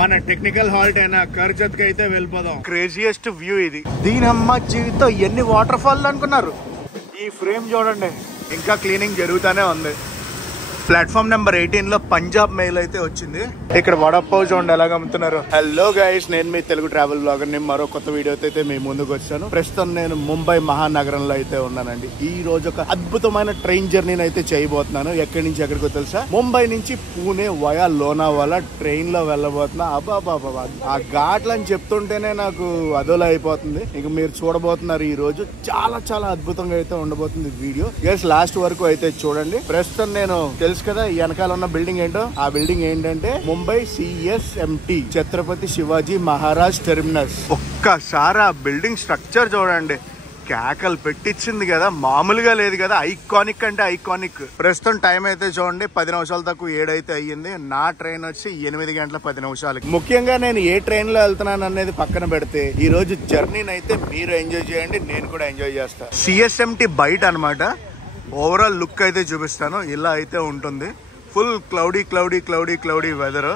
మన technical halt అయినా కర్జత్ కి అయితే వెళ్ళిపోదాం. క్రేజియస్ట్ వ్యూ ఇది. దీని అమ్మ జీవితం ఎన్ని వాటర్ ఫాల్ అనుకున్నారు. ఈ ఫ్రేమ్ చూడండి, ఇంకా క్లీనింగ్ జరుగుతానే ఉంది. ప్లాట్ఫామ్ నెంబర్ 18 లో పంజాబ్ మెయిల్ అయితే వచ్చింది. ఇక్కడ వడపావ్ చూడండి ఎలాగ అమ్ముతున్నారు. హలో గైస్, నేను మీ తెలుగు ట్రావెల్ బ్లాగర్ ని మరో కొత్త వీడియోతో అయితే మీ ముందుకు వచ్చాను. ప్రస్తుతం నేను ముంబై మహానగరంలో అయితే ఉన్నానండి. ఈ రోజు ఒక అద్భుతమైన ట్రైన్ జర్నీని అయితే చేయబోతున్నాను. ఎక్కడి నుంచి ఎక్కడికో తెలుసా? ముంబై నుంచి పూణే వయా లోనావాలా ట్రైన్ లో వెళ్ళబోతున్నా. అబ్బాబాబా, ఆ ఘాట్లని చెప్తుంటేనే నాకు అదోలా అయిపోతుంది. ఇక మీరు చూడబోతున్నారు. ఈ రోజు చాలా చాలా అద్భుతంగా అయితే ఉండబోతుంది వీడియో. గైస్ లాస్ట్ వరకు అయితే చూడండి. ప్రస్తుతం నేను తెలుసు కదా వెనకాల ఉన్న బిల్డింగ్ ఏంటో. ఆ బిల్డింగ్ ఏంటంటే ముంబై CSMT ఛత్రపతి శివాజీ మహారాజ్ టెర్మినస్. ఒక్కసారి ఆ బిల్డింగ్ స్ట్రక్చర్ చూడండి, కేకలు పెట్టించింది కదా, మామూలుగా లేదు కదా. ఐకానిక్ అంటే ఐకానిక్. ప్రస్తుతం టైం అయితే చూడండి 10 నిమిషాలు తక్కువ 7 అయితే అయ్యింది. నా ట్రైన్ వచ్చి 8 గంటల 10 నిమిషాలకి. ముఖ్యంగా నేను ఏ ట్రైన్ లో వెళ్తున్నాను అనేది పక్కన పెడితే ఈ రోజు జర్నీని అయితే మీరు ఎంజాయ్ చేయండి, నేను కూడా ఎంజాయ్ చేస్తాను. CSMT బయట అనమాట. ఓవరాల్ లుక్ అయితే చూపిస్తాను. ఇలా అయితే ఉంటుంది. Full cloudy cloudy cloudy cloudy weather.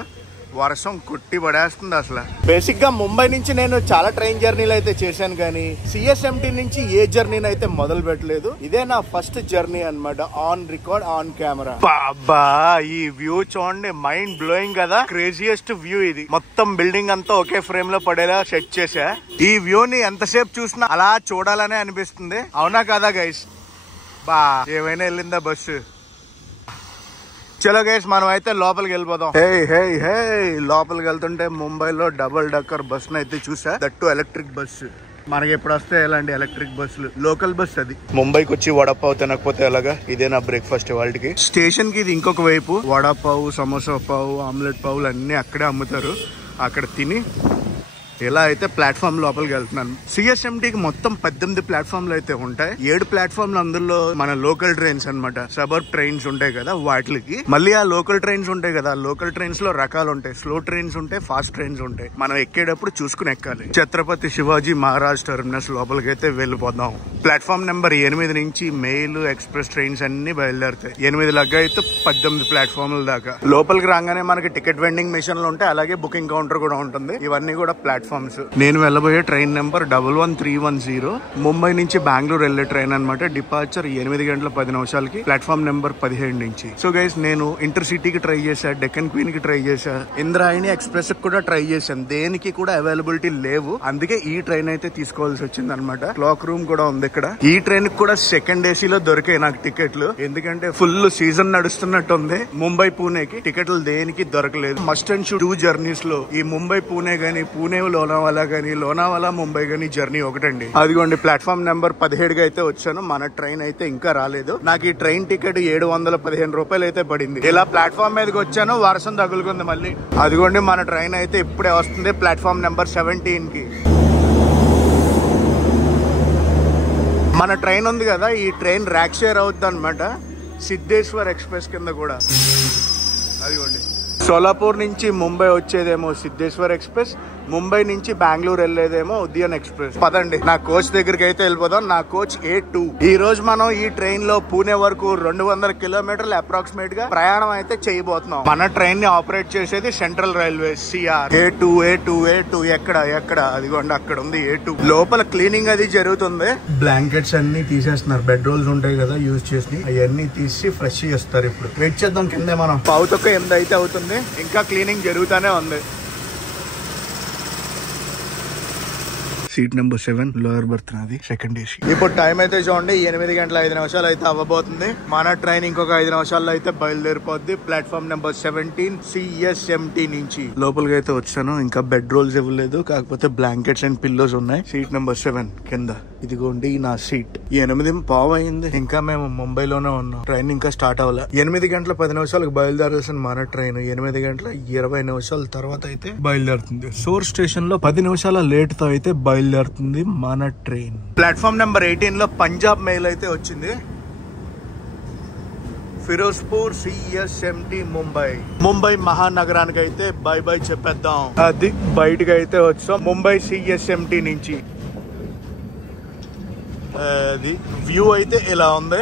వర్షం కొట్టి పడేస్తుంది అసలు. బేసిక్ గా ముంబై నుంచి నేను చాలా ట్రైన్ జర్నీలు అయితే చేశాను, కానీ CSMT నుంచి ఏ జర్నీని అయితే మొదలు పెట్టలేదు. ఇదే నా ఫస్ట్ జర్నీ అన్నమాట. On record, on camera. బాబా, ఈ వ్యూ చూడండి, మైండ్ బ్లోయింగ్ కదా. క్రేజియస్ట్ వ్యూ ఇది. మొత్తం బిల్డింగ్ అంతా ఒకే ఫ్రేమ్ లో పడేలా సెట్ చేశా. ఈ వ్యూ ని ఎంతసేపు చూసినా అలా చూడాలనే అనిపిస్తుంది. అవునా కదా గైస్? బా, ఏమైనా వెళ్ళిందా బస్సు? చలో గైస్, మనం అయితే లోపలికి వెళ్ళిపోదాం. లోపలికి వెళ్తుంటే ముంబైలో డబుల్ డక్కర్ బస్సు అయితే చూసా. That electric bus. మనకి ఎప్పుడు వస్తాయి ఇలాంటి ఎలక్ట్రిక్ బస్సులు. లోకల్ బస్ అది. ముంబైకి వచ్చి వడపావ్ తినకపోతే ఎలాగా? ఇదే నా బ్రేక్ఫాస్ట్ వాళ్ళకి. స్టేషన్ కి ఇది ఇంకొక వైపు. వడపావ్, సమోసా పావు, ఆమ్లెట్ పావులు అన్ని అక్కడే అమ్ముతారు. అక్కడ తిని ఇలా అయితే ప్లాట్ఫామ్ లోపలికి వెళ్తున్నాను. CSMTకి మొత్తం 18 ప్లాట్ఫామ్లు అయితే ఉంటాయి. 7 ప్లాట్ఫామ్లు అందులో మన లోకల్ ట్రైన్స్ అనమాట. సబర్బ్ ట్రైన్స్ ఉంటాయి కదా వాటికి. మళ్ళీ ఆ లోకల్ ట్రైన్స్ ఉంటాయి కదా, లోకల్ ట్రైన్స్ లో రకాలు ఉంటాయి. స్లో ట్రైన్స్ ఉంటాయి, ఫాస్ట్ ట్రైన్స్ ఉంటాయి. మనం ఎక్కేటప్పుడు చూసుకుని ఎక్కాలి. ఛత్రపతి శివాజీ మహారాజ్ టెర్మినస్ లోపలికి అయితే వెళ్ళిపోదాం. ప్లాట్ఫామ్ నెంబర్ 8 నుంచి మెయిల్, ఎక్స్ప్రెస్ ట్రైన్స్ అన్ని బయలుదేరుతాయి. 8 లగ్గా అయితే 18 ప్లాట్ఫామ్ల దాకా. లోపలికి రాగానే మనకి టికెట్ వెండింగ్ మిషన్లు ఉంటాయి. అలాగే బుకింగ్ కౌంటర్ కూడా ఉంటుంది. ఇవన్నీ కూడా ప్లాట్ఫామ్. నేను వెళ్ళబోయే ట్రైన్ నెంబర్ 11310. ముంబై నుంచి బెంగళూరు వెళ్లే ట్రైన్ అనమాట. డిపార్చర్ 8 గంటల 10 నిమిషాలకి. ప్లాట్ఫామ్ నెంబర్ 17 నుంచి. సో గైస్, నేను ఇంటర్ సిటీకి ట్రై చేశా, డెక్కన్ క్వీన్ కి ట్రై చేశా, ఇంద్రాయణి ఎక్స్ప్రెస్ కి కూడా ట్రై చేశాను. దేనికి కూడా అవైలబిలిటీ లేవు. అందుకే ఈ ట్రైన్ అయితే తీసుకోవాల్సి వచ్చింది అనమాట. క్లాక్ రూమ్ కూడా ఉంది ఇక్కడ. ఈ ట్రైన్ కూడా సెకండ్ ఏసీలో దొరికాయి నాకు టికెట్లు. ఎందుకంటే ఫుల్ సీజన్ నడుస్తున్నట్టు ఉంది. ముంబై పూణేకి టికెట్లు దేనికి దొరకలేదు. మస్ట్ అండ్ షుడ్ 2 జర్నీస్ లో ఈ ముంబై పూణే గానీ, పూణే లోనావాలా గానీ, లోనావాలా ముంబై గానీ జర్నీ ఒకటండి. అదిగోండి ప్లాట్ఫామ్ నెంబర్ 17కి అయితే వచ్చాను. మన ట్రైన్ అయితే ఇంకా రాలేదు. నాకు ఈ ట్రైన్ టికెట్ 715 రూపాయలు అయితే పడింది. ఇలా ప్లాట్ఫామ్ మీదకి వచ్చాను, వర్షం తగులుకుంది మళ్ళీ. అదిగోండి మన ట్రైన్ అయితే ఇప్పుడే వస్తుంది ప్లాట్ఫామ్ నెంబర్ 17కి. మన ట్రైన్ ఉంది కదా, ఈ ట్రైన్ ర్యాక్ షేర్ అవుద్ది అనమాట. సిద్ధేశ్వర్ ఎక్స్ప్రెస్ కింద కూడా. అదిగోండి సోలాపూర్ నుంచి ముంబై వచ్చేదేమో సిద్ధేశ్వర్ ఎక్స్ప్రెస్, ముంబై నుంచి బెంగళూరు వెళ్లేదేమో ఉద్యాన్ ఎక్స్ప్రెస్. పదండి నా కోచ్ దగ్గరికి అయితే వెళ్ళిపోదాం. నా కోచ్ A2. ఈ రోజు మనం ఈ ట్రైన్ లో పూణే వరకు 200 కిలోమీటర్లు అప్రాక్సిమేట్ గా ప్రయాణం అయితే చేయబోతున్నాం. మన ట్రైన్ ని ఆపరేట్ చేసేది సెంట్రల్ రైల్వే CR. A2 ఎక్కడ అదిగోండి అక్కడ ఉంది A2. లోపల క్లీనింగ్ అది జరుగుతుంది. బ్లాంకెట్స్ అన్ని తీసేస్తున్నారు. బెడ్ రోల్స్ ఉంటాయి కదా యూజ్ చేసి, అవన్నీ తీసి ఫ్రెష్ చేస్తారు. ఇప్పుడు వెయిట్ చేద్దాం. కింద మనం పావుతొక్క 8 అయితే అవుతుంది. ఇంకా క్లీనింగ్ జరుగుతూనే ఉంది. సీట్ నెంబర్ 7 లోయర్ బర్త్ నాది, సెకండ్ ఏసీ. ఇప్పుడు టైం అయితే చూడండి 8 గంటల 5 నిమిషాలు అయితే అవ్వబోతుంది. మన ట్రైన్ ఇంకొక 5 నిమిషాల్లో అయితే బయలుదేరిపోద్ది. ప్లాట్ఫామ్ నెంబర్ 17 CSMT నుంచి. లోపలికి అయితే వచ్చాను. ఇంకా బెడ్ రోల్స్ ఇవ్వలేదు, కాకపోతే బ్లాంకెట్స్ అండ్ పిల్లోస్ ఉన్నాయి. సీట్ నెంబర్ 7 కింద. ఇదిగోండి నా సీట్. 8:15 అయింది. ఇంకా మేము ముంబైలోనే ఉన్నాం. ట్రైన్ ఇంకా స్టార్ట్ అవ్వలే. 8 గంటల 10 నిమిషాలకు బయలుదేరాల్సిన మన ట్రైన్ 8 గంటల 20 నిమిషాల తర్వాత అయితే బయలుదేరుతుంది. సోర్ స్టేషన్ లో 10 నిమిషాల లేట్ తో అయితే బయలుదేరుతుంది మన ట్రైన్. ప్లాట్ఫామ్ నెంబర్ 18 లో పంజాబ్ మెయిల్ అయితే వచ్చింది. ఫిరోజ్పూర్ CSMT ముంబై మహానగరానికి అయితే బై చెప్పేద్దాం. అది బయటకి అయితే వచ్చాం ముంబై CSMT నుంచి. అది వ్యూ అయితే ఇలా ఉంది.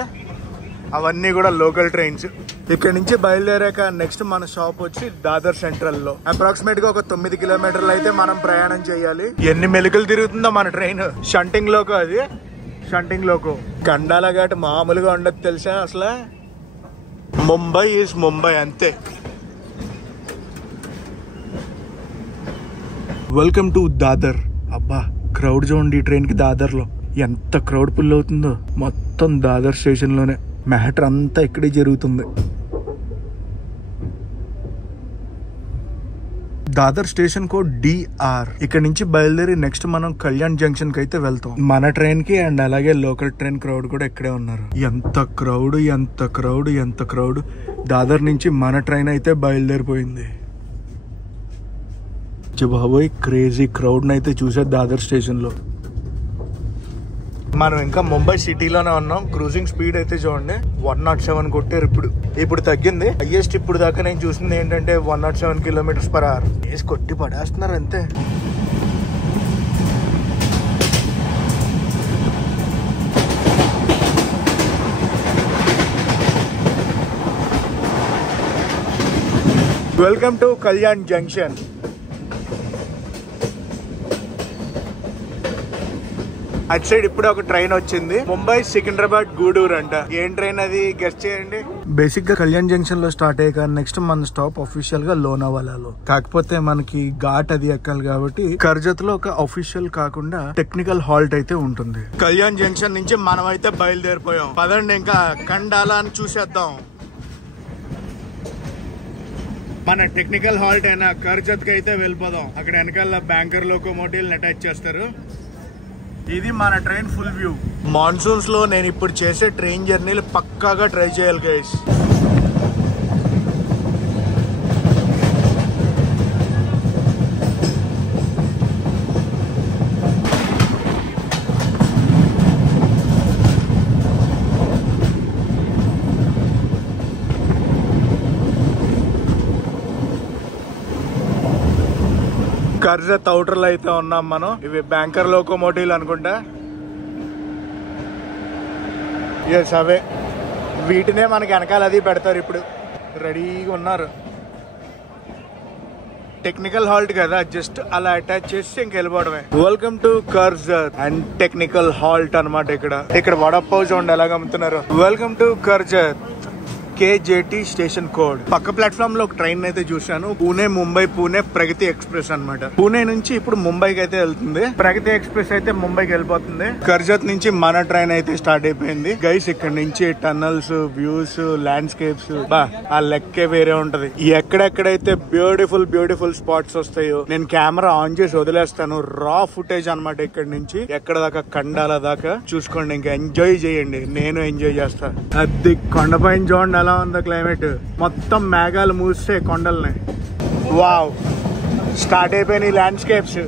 అవన్నీ కూడా లోకల్ ట్రైన్స్. ఇక్కడ నుంచి బయలుదేరాక నెక్స్ట్ మన షాప్ వచ్చి దాదర్ సెంట్రల్ లో అప్రాక్సిమేట్ గా ఒక 9 కిలోమీటర్లు అయితే మనం ప్రయాణం చేయాలి. ఎన్ని మెలికలు తిరుగుతుందో మన ట్రైన్. షంటింగ్ లోకో, అది షంటింగ్ లోకో. గండాల ఘాట్ మామూలుగా ఉండదు తెలుసా అసలు. ముంబై ఈజ్ ముంబై అంతే. Welcome to Dadar. అబ్బా క్రౌడ్ చూడండి ఈ ట్రైన్ కి. దాదర్ లో ఎంత క్రౌడ్ పుల్ అవుతుందో. మొత్తం దాదర్ స్టేషన్ లోనే మ్యాటర్ అంతా ఇక్కడే జరుగుతుంది. Dadar station code DR. ఇక్కడ నుంచి బయలుదేరి నెక్స్ట్ మనం కళ్యాణ్ జంక్షన్ కి అయితే వెళ్తాం. మన ట్రైన్ కి అండ్ అలాగే లోకల్ ట్రైన్ క్రౌడ్ కూడా ఇక్కడే ఉన్నారు. ఎంత క్రౌడ్, ఎంత క్రౌడ్, ఎంత క్రౌడ్. దాదర్ నుంచి మన ట్రైన్ అయితే బయలుదేరిపోయింది. బాబోయ్ క్రేజీ క్రౌడ్ నైతే చూసా దాదర్ స్టేషన్ లో. మనం ఇంకా ముంబై సిటీలోనే ఉన్నాం. క్రూజింగ్ స్పీడ్ అయితే చూడండి 107 కొట్టారు. ఇప్పుడు తగ్గింది. హైయెస్ట్ ఇప్పుడు దాకా నేను చూసింది ఏంటంటే 107 km/h. వేసి కొట్టి పడేస్తున్నారు అంతే. Welcome to Kalyan junction. అటు సైడ్ ఇప్పుడు ఒక ట్రైన్ వచ్చింది. ముంబై సికింద్రాబాద్ గూడూరు అంట. ఏం ట్రైన్ అది గెస్ట్ చేయండి. బేసిక్ గా కళ్యాణ్ జంక్షన్ లో స్టార్ట్ అయ్యాక నెక్స్ట్ మన స్టాప్ అఫీషియల్ గా లోనావాలాలో. కాకపోతే మనకి ఘాట్ అది ఎక్కాలి కాబట్టి కర్జత్ లో ఒక అఫీషియల్ కాకుండా టెక్నికల్ హాల్ట్ అయితే ఉంటుంది. కళ్యాణ్ జంక్షన్ నుంచి మనం అయితే బయలుదేరిపోయాం. పదండి ఇంకా కండాలా అని చూసేద్దాం. మన టెక్నికల్ హాల్ట్ అయినా కర్జత్ కి అయితే వెళ్ళిపోదాం. అక్కడ వెనకాల బ్యాంకర్ లోకోమోటివ్ అటాచ్ చేస్తారు. ఇది మన ట్రైన్ ఫుల్ వ్యూ. మాన్సూన్స్ లో నేను ఇప్పుడు చేసే ట్రైన్ జర్నీలు పక్కాగా ట్రై చేయాలి గైస్. కర్జత్ అవుటర్ లో అయితే ఉన్నాం మనం. ఇవి బ్యాంకర్ లోకోమోటివ్లు అనుకుంటా. ఎస్ అవే. వీటినే మనకి వెనకాల అది పెడతారు. ఇప్పుడు రెడీగా ఉన్నారు. టెక్నికల్ హాల్ట్ కదా, జస్ట్ అలా అటాచ్ చేసి ఇంక వెళ్ళిపోవడమే. Welcome to Karjat and technical halt అనమాట. ఇక్కడ వడపావ్ చూడండి ఎలాగ అమ్ముతున్నారు. Welcome to Karjat KJT station code. పక్క ప్లాట్ఫామ్ లో ఒక ట్రైన్ అయితే చూశాను. పూణే ముంబై పూణే ప్రగతి ఎక్స్ప్రెస్ అన్నమాట. పూణే నుంచి ఇప్పుడు ముంబైకి అయితే వెళ్తుంది. ప్రగతి ఎక్స్ప్రెస్ అయితే ముంబైకి వెళ్ళిపోతుంది. కర్జత్ నుంచి మన ట్రైన్ అయితే స్టార్ట్ అయిపోయింది గైస్. ఇక్కడ నుంచి టన్నల్స్, వ్యూస్, ల్యాండ్స్కేప్స్ ఆ లెక్కే వేరే ఉంటది. ఎక్కడెక్కడైతే బ్యూటిఫుల్ స్పాట్స్ వస్తాయో నేను కెమెరా ఆన్ చేసి వదిలేస్తాను. రా ఫుటేజ్ అనమాట. ఇక్కడ నుంచి ఎక్కడ దాకా కండాల దాకా చూసుకోండి. ఇంకా ఎంజాయ్ చేయండి. నేను ఎంజాయ్ చేస్తా. అది కొండపైన చూడండి ఎలా ఉందో క్లైమేట్. మొత్తం మేఘాలు మూస్తే కొండల్ని. వావ్ స్టార్ట్ అయిపోయినాయి ల్యాండ్స్కేప్స్.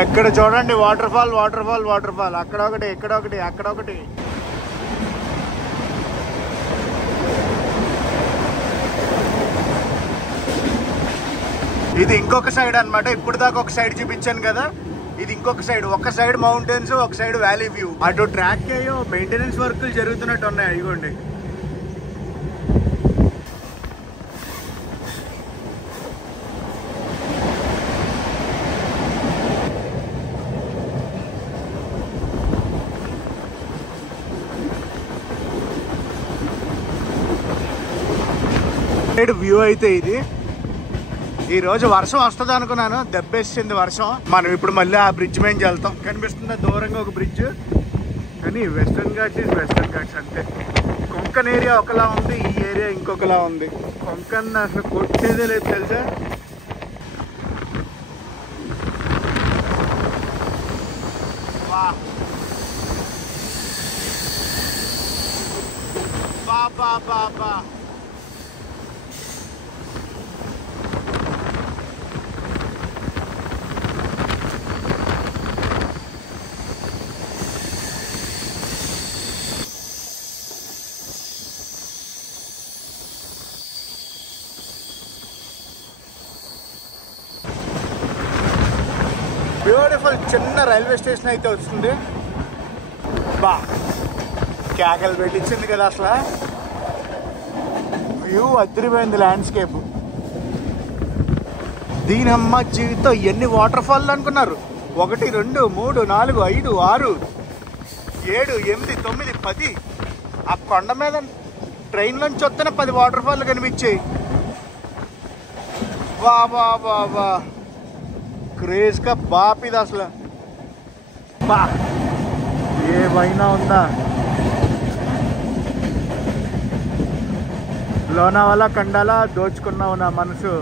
ఎక్కడ చూడండి వాటర్ ఫాల్. అక్కడ ఒకటి, ఇక్కడ ఒకటి, అక్కడ ఒకటి. ఇది ఇంకొక సైడ్ అనమాట. ఇప్పుడు దాకా ఒక సైడ్ చూపించాను కదా, ఇది ఇంకొక సైడ్. ఒక సైడ్ మౌంటైన్స్, ఒక సైడ్ వ్యాలీ వ్యూ. అటు ట్రాక్ అయ్యో మెయింటెనెన్స్ వర్క్లు జరుగుతున్నట్టు ఉన్నాయి. ఇదిగోండి. వ్యూ అయితే ఇది. ఈ రోజు వర్షం వస్తుంది అనుకున్నాను, దెబ్బేసింది వర్షం. మనం ఇప్పుడు మళ్ళీ ఆ బ్రిడ్జ్ మీద వెళ్తాం. కనిపిస్తుందా దూరంగా ఒక బ్రిడ్జ్. కానీ western Ghats is western Ghats అంతే. కొంకన్ ఏరియా ఒకలా ఉంది, ఈ ఏరియా ఇంకొకలా ఉంది. కొంకన్ అసలు కొట్టేదే లేదు తెలుసా. బా బా బా బా బ్యూటిఫుల్ చిన్న రైల్వే స్టేషన్ అయితే వస్తుంది. బా కేకలు పెట్టించింది కదా అసలు. వ్యూ అదిరిపోయింది, ల్యాండ్స్కేప్. దీని అమ్మ జీవితం ఎన్ని వాటర్ ఫాల్ అనుకున్నారు. 1 2 3 4 5 6 7 8 9 10. ఆ కొండ మీద ట్రైన్ నుంచి వస్తేనే 10 వాటర్ ఫాల్ కనిపించాయి. వా వా వా వా క్రేజ్ కా బాప్ ఇది అసలు. బా ఏమైనా ఉందా. లోనావాలా కండాలా దోచుకున్నావు నా మనసు.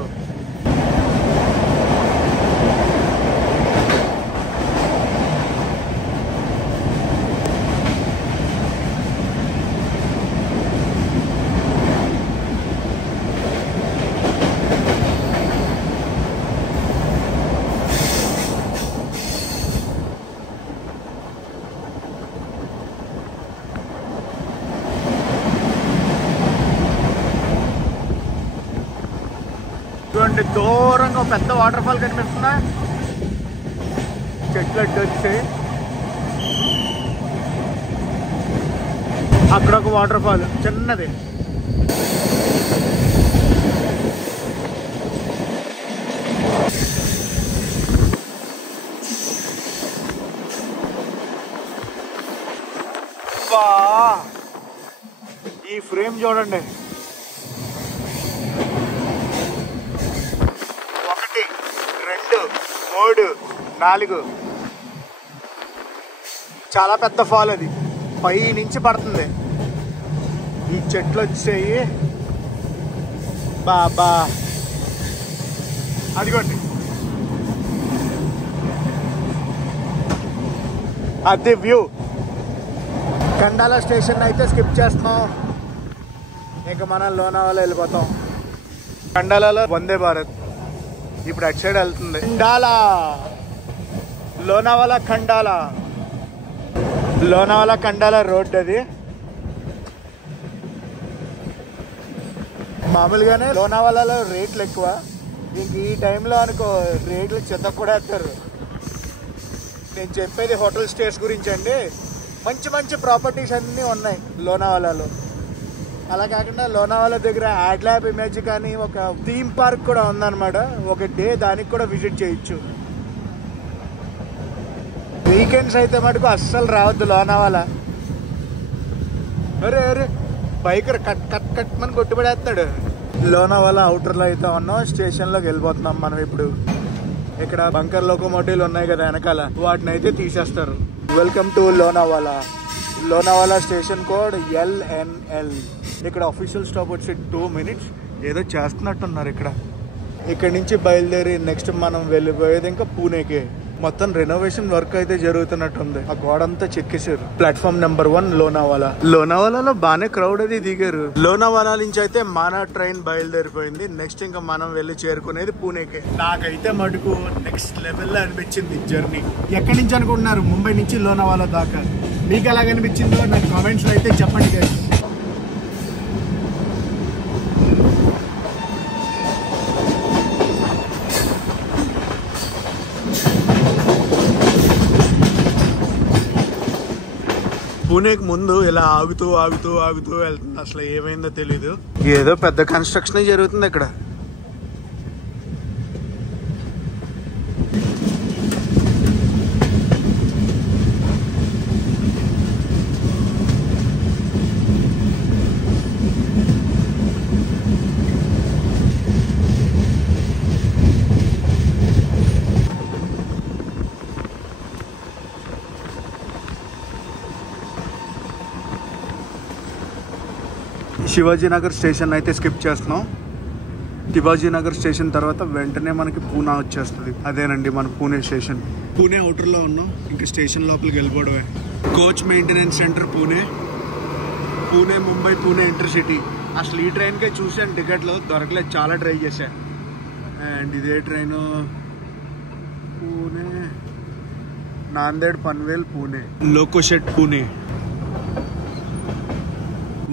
చూడండి దూరంగా పెద్ద వాటర్ ఫాల్ కనిపిస్తుందా. చెట్లు అడ్డు వచ్చి అక్కడ ఒక వాటర్ ఫాల్ చిన్నది. ఈ ఫ్రేమ్ చూడండి. 1 2 3 4 చాలా పెద్ద ఫాల్ అది. పై నుంచి పడుతుంది. ఈ చెట్లు వచ్చాయి. బాబా అదిగోండి అది వ్యూ. కండాలా స్టేషన్ అయితే స్కిప్ చేస్తున్నాం. ఇంకా మనం లోనావాలా వెళ్ళిపోతాం. కండాలాలో వందే భారత్ ఇప్పుడు అటు సైడ్ వెళ్తుంది. కండాలా లోనావాలా కండాలా. లోనావాలా కండాలా రోడ్ అది. మామూలుగానే లోనావాలాలో రేట్లు ఎక్కువ. ఇంక ఈ టైంలో అనుకో రేట్లు చెత్త కూడా వేస్తారు. నేను చెప్పేది హోటల్ స్టేస్ గురించి అండి. మంచి మంచి ప్రాపర్టీస్ అన్నీ ఉన్నాయి లోనావాలాలో. అలా కాకుండా లోనావాలా దగ్గర యాడ్లాబ్ ఇమేజ్ కానీ ఒక థీమ్ పార్క్ కూడా ఉందన్నమాట. ఒక డే దానికి కూడా విజిట్ చేయొచ్చు. వీకెండ్స్ అయితే మటుకు అస్సలు రావద్దు లోనావాలా. అరే అరే బైకర్ కట్ కట్ కట్ మని కొట్టుబడేస్తాడు. లోనావాలా అవుటర్లో అయితే ఉన్నాం. స్టేషన్లోకి వెళ్ళిపోతున్నాం మనం ఇప్పుడు. ఇక్కడ బంకర్ లోకోమోటివ్లు ఉన్నాయి కదా వెనకాల, వాటిని అయితే తీసేస్తారు. Welcome to Lonavala. Lonavala station code LNL. ఇక్కడ అఫీషియల్ స్టాప్ వచ్చి 2 minutes. ఏదో చేస్తున్నట్టున్నారు ఇక్కడ. ఇక్కడ నుంచి బయలుదేరి నెక్స్ట్ మనం వెళ్ళిపోయేది ఇంకా పూణేకి. మొత్తం రెనోవేషన్ వర్క్ అయితే జరుగుతున్నట్టుంది. ఆ గోడ అంతా చెక్కేశారు. Platform number 1 Lonavala. లోనావాలాలో బాగానే క్రౌడ్ అది దిగారు. లోనావాలా నుంచి అయితే మన ట్రైన్ బయలుదేరిపోయింది. నెక్స్ట్ ఇంకా మనం వెళ్ళి చేరుకునేది పూణేకి. నాకైతే మటుకు నెక్స్ట్ లెవెల్లో అనిపించింది జర్నీ. ఎక్కడి నుంచి అనుకుంటున్నారు? ముంబై నుంచి లోనావాలా దాకా. మీకు ఎలా అనిపించిందో నాకు కామెంట్స్ లో అయితే చెప్పండి గైస్. పూణేకి ముందు ఇలా ఆగుతూ ఆగుతూ ఆగుతూ వెళ్తుంది. అసలు ఏమైందో తెలీదు. ఏదో పెద్ద కన్స్ట్రక్షన్ జరుగుతుంది ఇక్కడ. శివాజీనగర్ స్టేషన్ అయితే స్కిప్ చేస్తున్నాం. శివాజీనగర్ స్టేషన్ తర్వాత వెంటనే మనకి పూనా వచ్చేస్తుంది. అదేనండి మన పూణే స్టేషన్. పూణే అవుటర్లో ఉన్నాం, ఇంకా స్టేషన్ లోపలికి వెళ్ళిపోవడమే. Coach maintenance centre Pune, Pune Mumbai Pune intercity. అసలు ఈ ట్రైన్కే చూసాను టికెట్లు దొరకలేదు, చాలా ట్రై చేశాను. అండ్ ఇదే train Pune Nanded Panvel Pune loco shed Pune.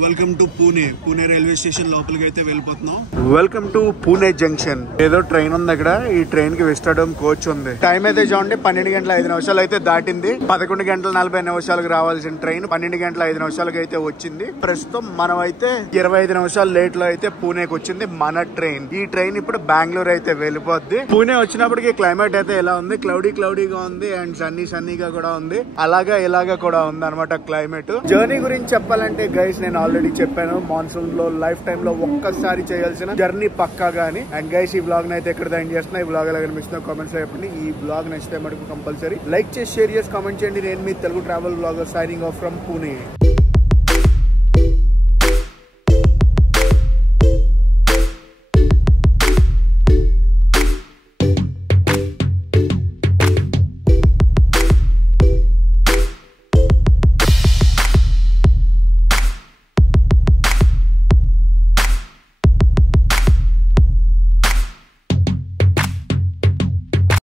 Welcome to Pune. Pune railway station లోపలికి అయితే వెళ్ళిపోతున్నాం. Welcome to Pune junction. ఏదో ట్రైన్ ఉంది అక్కడ, ఈ ట్రైన్ కి విస్టాడోమ్ కోచ్ ఉంది. టైం అయితే చూడండి 12 గంటల 5 నిమిషాలు అయితే దాటింది. 11 గంటల 40 నిమిషాలకు రావాల్సిన ట్రైన్ 12 గంటల 5 నిమిషాలకు అయితే వచ్చింది. ప్రస్తుతం మనం అయితే 25 నిమిషాలు లేట్ లో అయితే పూణేకి వచ్చింది మన ట్రైన్. ఈ ట్రైన్ ఇప్పుడు బెంగళూరు అయితే వెళ్ళిపోద్ది. పూణే వచ్చినప్పటికి క్లైమేట్ అయితే ఎలా ఉంది, క్లౌడీగా ఉంది అండ్ సన్నీగా కూడా ఉంది. అలాగా ఇలాగా కూడా ఉంది అనమాట క్లైమేట్. జర్నీ గురించి చెప్పాలంటే గైస్ నేను ఆల్రెడీ చెప్పాను, మాన్సూన్ లో లైఫ్ టైమ్ లో ఒక్కసారి చేయాల్సిన జర్నీ పక్కా గానీ. అండ్ గైస్ ఈ బ్లాగ్ అయితే ఎక్కడ ఎండ్ చేస్తున్నా. ఈ బ్లాగ్ ఎలా కనిపిస్తుందో కామెంట్స్ లో చెప్పండి. ఈ బ్లాగ్ నచ్చితే మటుకు కంపల్సరీ లైక్ చేసి షేర్ చేసి కామెంట్ చేయండి. నేను మీ Telugu travel blogger signing off from Pune.